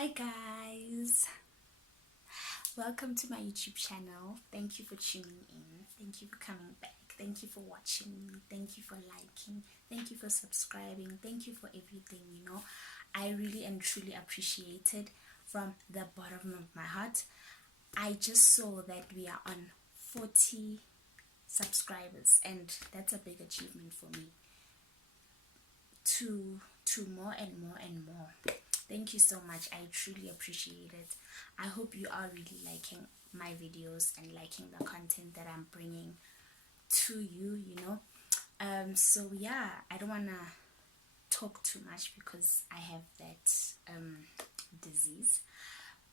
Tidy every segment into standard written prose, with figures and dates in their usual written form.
Hi guys, welcome to my YouTube channel. Thank you for tuning in. Thank you for coming back. Thank you for watching me. Thank you for liking. Thank you for subscribing. Thank you for everything, I really and truly appreciate it from the bottom of my heart. I just saw that we are on 40 subscribers, and that's a big achievement for me. To more and more and more. Thank you so much. I truly appreciate it. I hope you are really liking my videos and liking the content that I'm bringing to you, so yeah, I don't want to talk too much because I have that disease.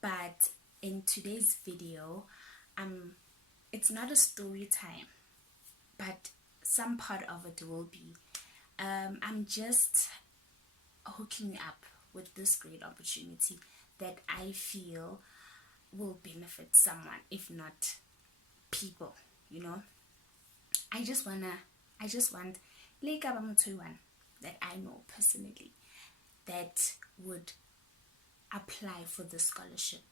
But in today's video, it's not a story time, but some part of it will be. I'm just hooking up with this great opportunity that I feel will benefit someone, if not people, I just want like one that I know personally that would apply for the scholarship,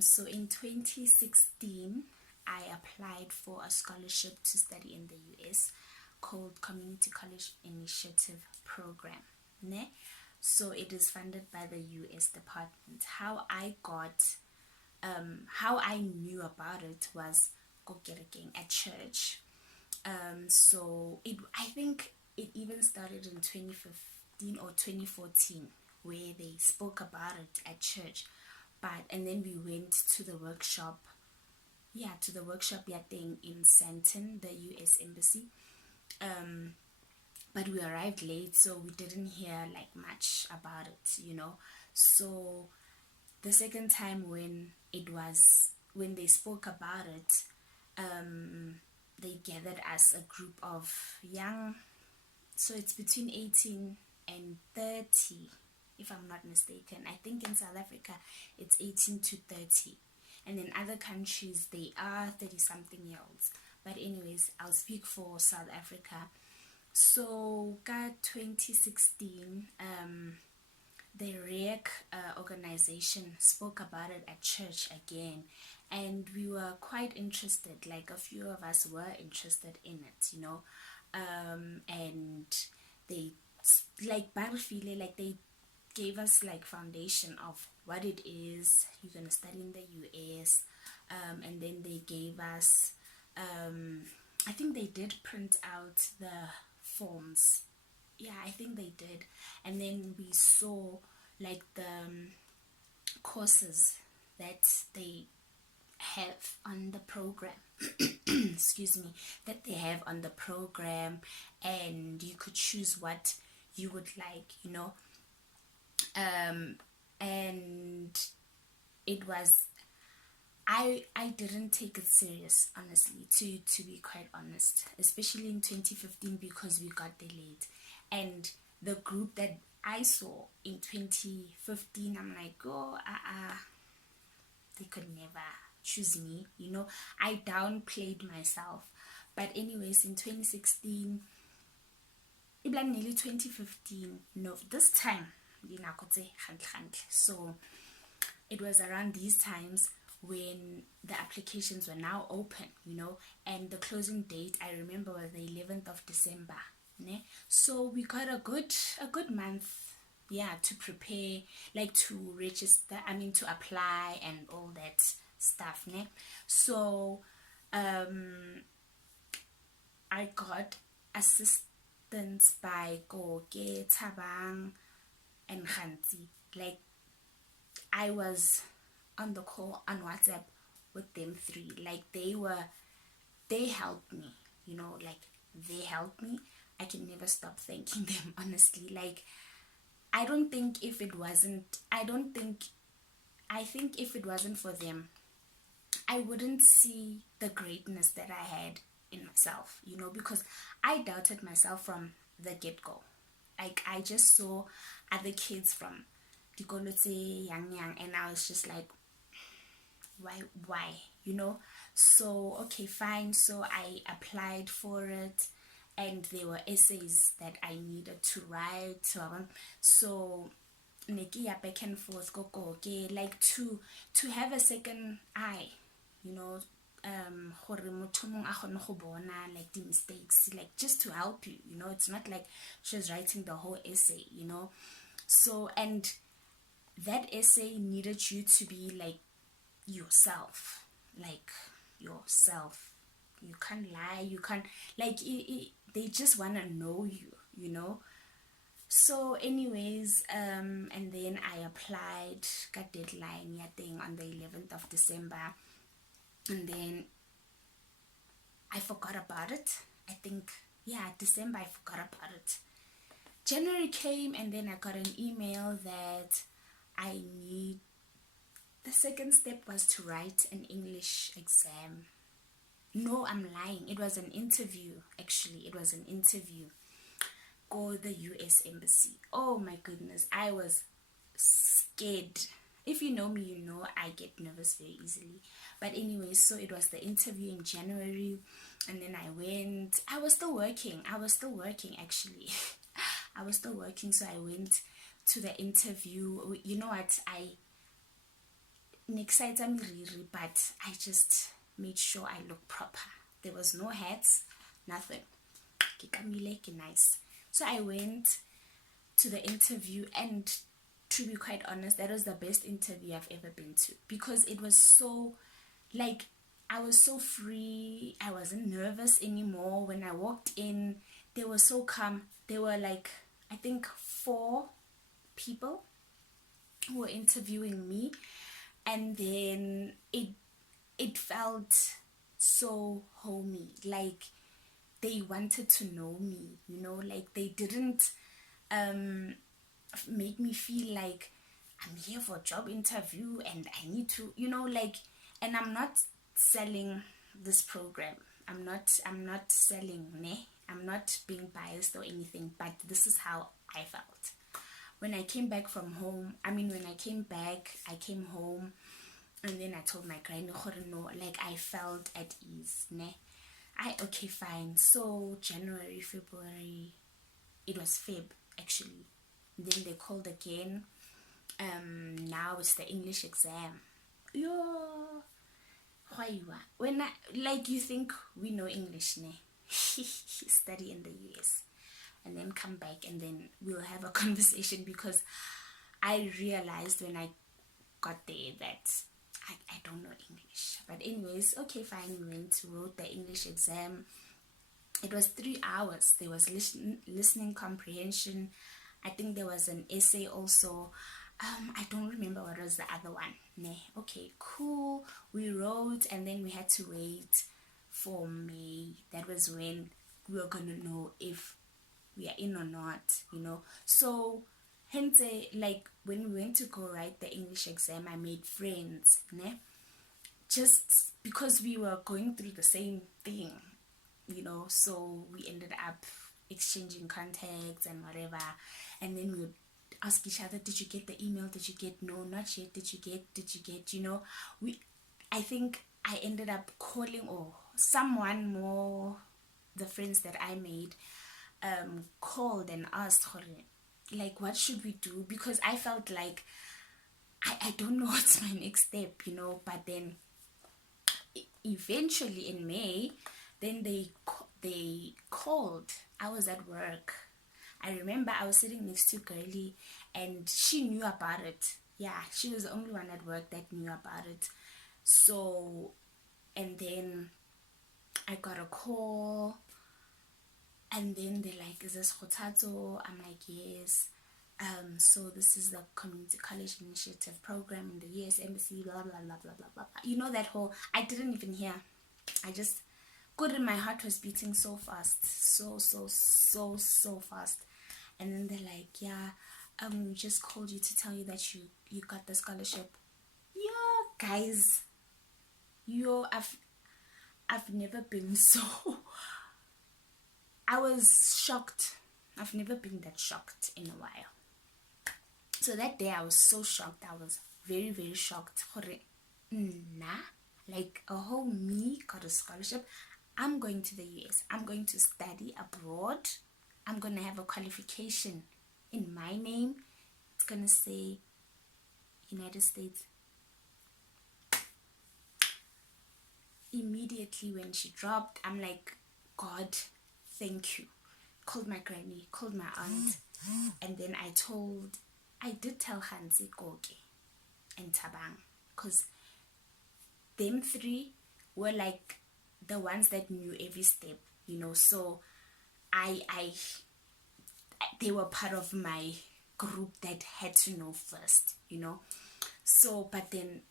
so in 2016 I applied for a scholarship to study in the US called Community College Initiative Program, ne? So it is funded by the US department. How I knew about it was go get a gang at church. So I think it even started in 2015 or 2014 where they spoke about it at church. And then we went to the workshop. Yeah, thing in Santon, the US embassy. But we arrived late, so we didn't hear like much about it, So the second time when they spoke about it, they gathered us a group of young, so it's between 18 and 30, if I'm not mistaken. I think in South Africa it's 18 to 30, and in other countries they are 30 something year olds. But anyways, I'll speak for South Africa. So, 2016, the REAC organization spoke about it at church again, and we were quite interested. Like a few of us were interested in it, and they they gave us like foundation of what it is you're gonna study in the US, and then they gave us. I think they did print out the forms. Yeah, I think they did. And then we saw like the courses that they have on the program. Excuse me, that they have on the program, and you could choose what you would like, and it was I didn't take it serious, honestly, to be quite honest, especially in 2015 because we got delayed. And the group that I saw in 2015, I'm like, oh, they could never choose me, I downplayed myself. But anyways, in 2016, even nearly 2015, no, this time, so it was around these times when the applications were now open, and the closing date, I remember, was the 11th of December, ne? So we got a good month, yeah, to prepare, like to register, to apply and all that stuff, ne? So I got assistance by Koke, Tabang, and Hansi. Like, I was on the call on WhatsApp with them three. Like, they helped me, they helped me. I can never stop thanking them, honestly. Like, I think if it wasn't for them, I wouldn't see the greatness that I had in myself, because I doubted myself from the get-go. Like, I just saw other kids from Dikolotse, young, and I was just like, why, So, okay, fine. So I applied for it, and there were essays that I needed to write. So nekia back and forth go like to have a second eye, you know, gore motho mong a kgone go bona like the mistakes, like just to help you, you know. It's not like she was writing the whole essay, you know. So, and that essay needed you to be like yourself, like yourself. You can't lie, you can't, like they just want to know you, you know. So anyways, and then I applied, got deadline, yeah, thing on the 11th of December, and then I forgot about it. I think, yeah, December I forgot about it. January came, and then I got an email that I need, the second step was to write an English exam. No, I'm lying. It was an interview, actually. It was an interview. Go the US embassy. Oh my goodness, I was scared. If you know me, you know I get nervous very easily. But anyways, so it was the interview in January, and then I went. I was still working actually. I was still working, so I went to the interview. You know what, I but I just made sure I look proper. There was no hats, nothing. Nice. So I went to the interview, and to be quite honest, that was the best interview I've ever been to, because it was so, like, I was so free. I wasn't nervous anymore. When I walked in, they were so calm. There were like, I think 4 people who were interviewing me, and then it felt so homey, like they wanted to know me, you know, like they didn't make me feel like I'm here for a job interview and I need to, you know, like, and I'm not selling this program. I'm not selling, ne? I'm not being biased or anything, but this is how I felt. When I came back from home, when I came home, and then I told my granny, no, like I felt at ease, ne? Okay, fine. So January, February, it was Feb actually. Then they called again. Now it's the English exam. Yo, when you think we know English, ne? Study in the US, and then come back, and then we'll have a conversation, because I realized when I got there that I don't know English. But anyways, okay, fine. We wrote the English exam. It was 3 hours. There was listening comprehension. I think there was an essay also. I don't remember what was the other one. Nah, okay, cool. We wrote, and then we had to wait for May. That was when we were gonna know if we are in or not, you know. So hence, like when we went to go write the English exam, I made friends, ne? Just because we were going through the same thing, you know. So we ended up exchanging contacts and whatever, and then we would ask each other, did you get the email? Did you get? No, not yet. Did you get? You know, I think I ended up calling, or someone more, the friends that I made called and asked, like, what should we do? Because I felt like I don't know what's my next step, you know. But then eventually in May, then they called. I was at work. I remember I was sitting next to Girlie, and she knew about it. Yeah, she was the only one at work that knew about it. So, and then I got a call, and then they're like, is this Khotato? I'm like, yes. So this is the Community College Initiative program in the US Embassy, blah, blah, blah, blah, blah, blah. You know, that whole, I didn't even hear. I just, good, and my heart was beating so fast. So fast. And then they're like, yeah, we just called you to tell you that you got the scholarship. Yeah, guys. I've never been so... I was shocked. I've never been that shocked in a while. So that day I was so shocked. I was very, very shocked. Like a whole me got a scholarship. I'm going to the US. I'm going to study abroad. I'm going to have a qualification in my name. it's gonna say United States. Immediately when she dropped, I'm like, God, thank you. Called my granny, called my aunt, and then I did tell Hansi, Koke, and Tabang, because them three were like the ones that knew every step, you know. So they were part of my group that had to know first, you know. So, but then,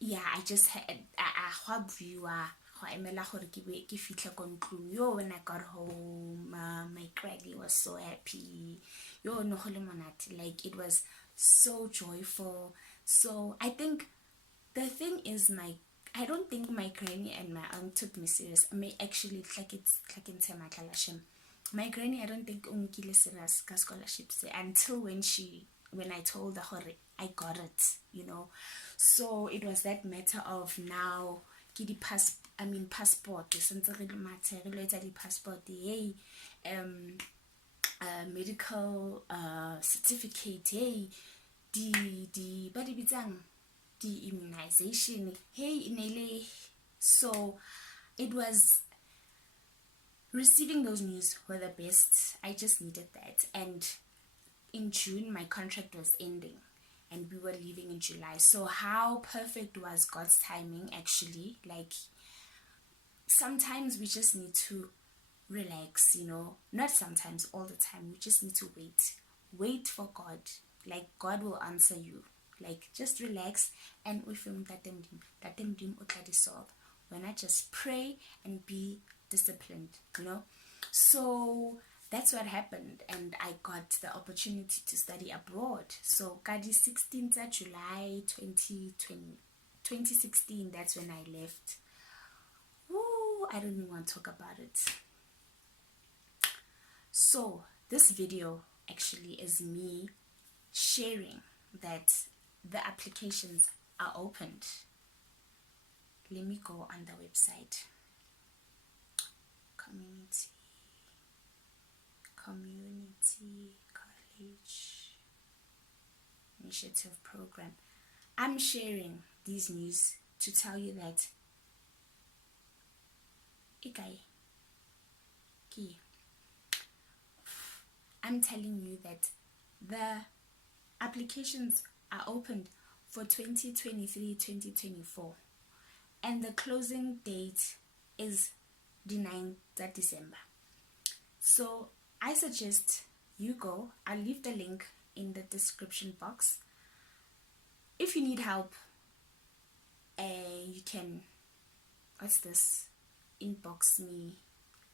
yeah, I just had yo, when I got home, my granny was so happy. Yo, no like it was so joyful. So I think the thing is, I don't think my granny and my aunt took me serious. I mean, actually, it's like in Temaklalashem. My granny, I don't think unkile serious ka scholarships until when I told her I got it, you know. So it was that matter of now passport since the passport, hey, medical certificate, hey, the immunization, hey, inele. So it was, receiving those news were the best. I just needed that. And in June my contract was ending and we were leaving in July. So how perfect was God's timing, actually. Like, sometimes we just need to relax, you know. Not sometimes, all the time. We just need to wait for God. Like, God will answer you. Like, just relax and we film that them solve. When I just pray and be disciplined, you know. So that's what happened, and I got the opportunity to study abroad. So Kadi 16th of July 2016, that's when I left. Woo, I don't even want to talk about it. So this video actually is me sharing that the applications are opened. Let me go on the website. Community College Initiative Program. I'm sharing these news to tell you that I'm telling you that the applications are opened for 2023-2024, and the closing date is the 9th of December. So I suggest you go. I'll leave the link in the description box. If you need help, you can, inbox me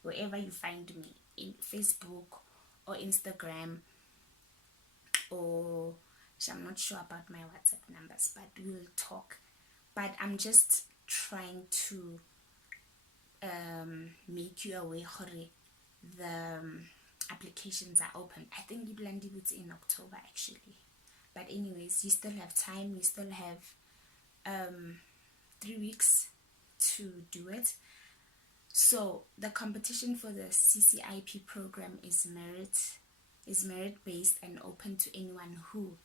wherever you find me, in Facebook or Instagram, or I'm not sure about my WhatsApp numbers, but we'll talk. But I'm just trying to make you aware the applications are open. I think it's in October actually, but anyways, you still have time. You still have 3 weeks to do it. So the competition for the CCIP program is merit based and open to anyone who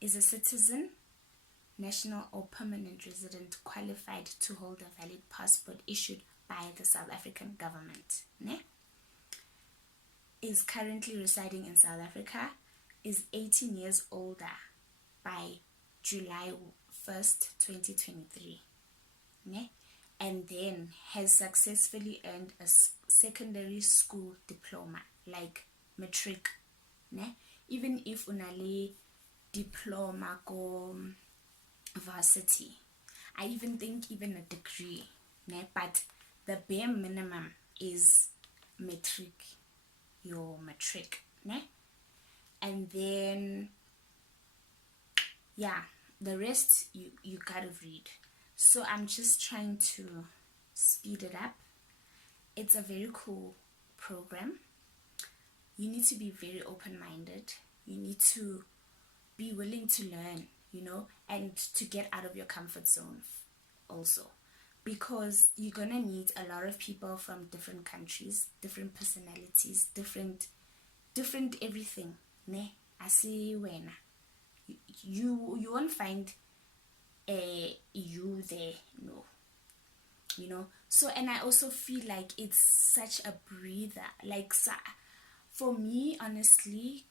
is a citizen, national or permanent resident qualified to hold a valid passport issued by the South African government, is currently residing in South Africa, is 18 years older by July 1st, 2023, and then has successfully earned a secondary school diploma, like matric, even if unale diploma go varsity. I even think even a degree, but the bare minimum is matric, your matric, and then yeah, the rest you gotta read. So I'm just trying to speed it up. It's a very cool program. You need to be very open-minded. You need to be willing to learn, and to get out of your comfort zone also, because you're gonna meet a lot of people from different countries, different personalities, different everything, I see when you won't find a you there, no, you know. So, and I also feel like it's such a breather, like for me, honestly,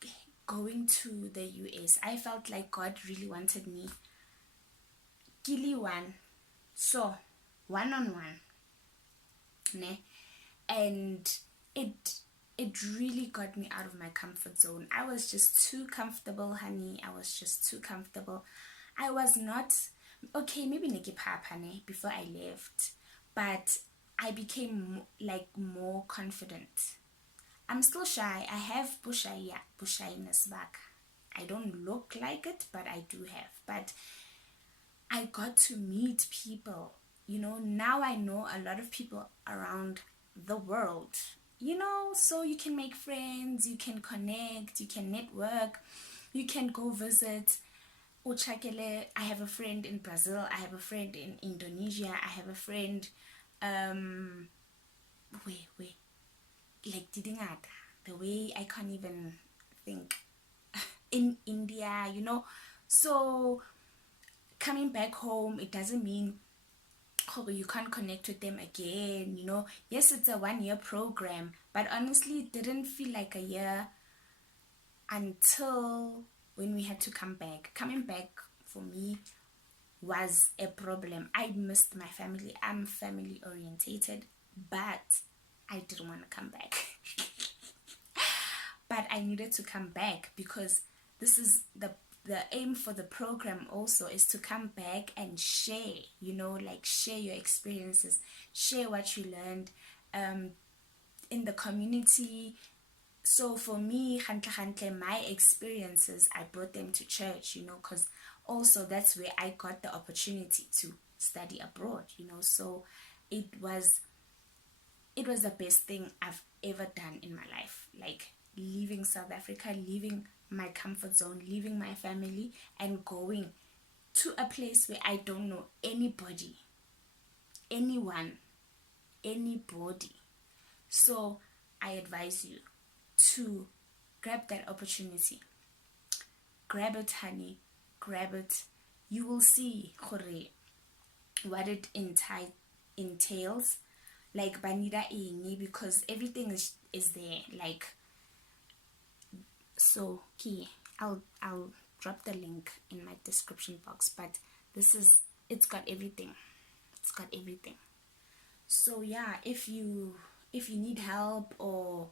going to the US, I felt like God really wanted me kili one, so one-on-one, ne? And it really got me out of my comfort zone. I was just too comfortable, honey. I was just too comfortable. I was not okay, maybe niki papa ne before I left, but I became like more confident. I'm still shy. I have shyness back. I don't look like it, but I do have. But I got to meet people. You know, now I know a lot of people around the world. You know, so you can make friends, you can connect, you can network, you can go visit. Uchakele, I have a friend in Brazil, I have a friend in Indonesia, I have a friend wait, like didingata, the way I can't even think, in India, you know. So coming back home, it doesn't mean you can't connect with them again, you know. Yes, it's a 1-year program, but honestly it didn't feel like a year until when we had to come back. Coming back for me was a problem. I missed my family. I'm family orientated, but I didn't want to come back. But I needed to come back because this is the aim for the program also, is to come back and share, you know, like share your experiences, share what you learned in the community. So for me, my experiences, I brought them to church, you know, because also that's where I got the opportunity to study abroad, you know. So it was the best thing I've ever done in my life, like leaving South Africa, leaving my comfort zone, leaving my family, and going to a place where I don't know anybody, anyone, anybody. So I advise you to grab that opportunity. Grab it, honey. Grab it. You will see what it entails. Like banida ini, because everything is there. Like, so key. I'll drop the link in my description box. But it's got everything. It's got everything. So yeah, if you need help or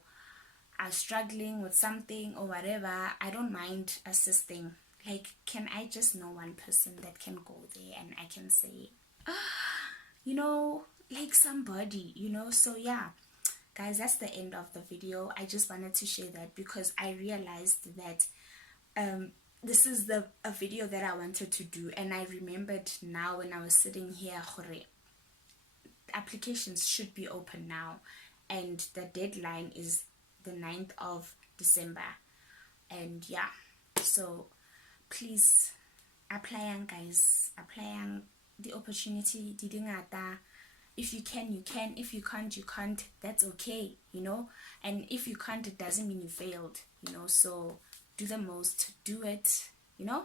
are struggling with something or whatever, I don't mind assisting. Like, can I just know one person that can go there and I can say, you know, like somebody, you know. So yeah, guys, that's the end of the video. I just wanted to share that because I realized that this is a video that I wanted to do, and I remembered now when I was sitting here, applications should be open now, and the deadline is the 9th of December. And yeah, so please apply, guys. Apply, the opportunity didingata. If you can, you can. If you can't, you can't. That's okay, you know. And if you can't, it doesn't mean you failed, you know. So do the most, do it, you know.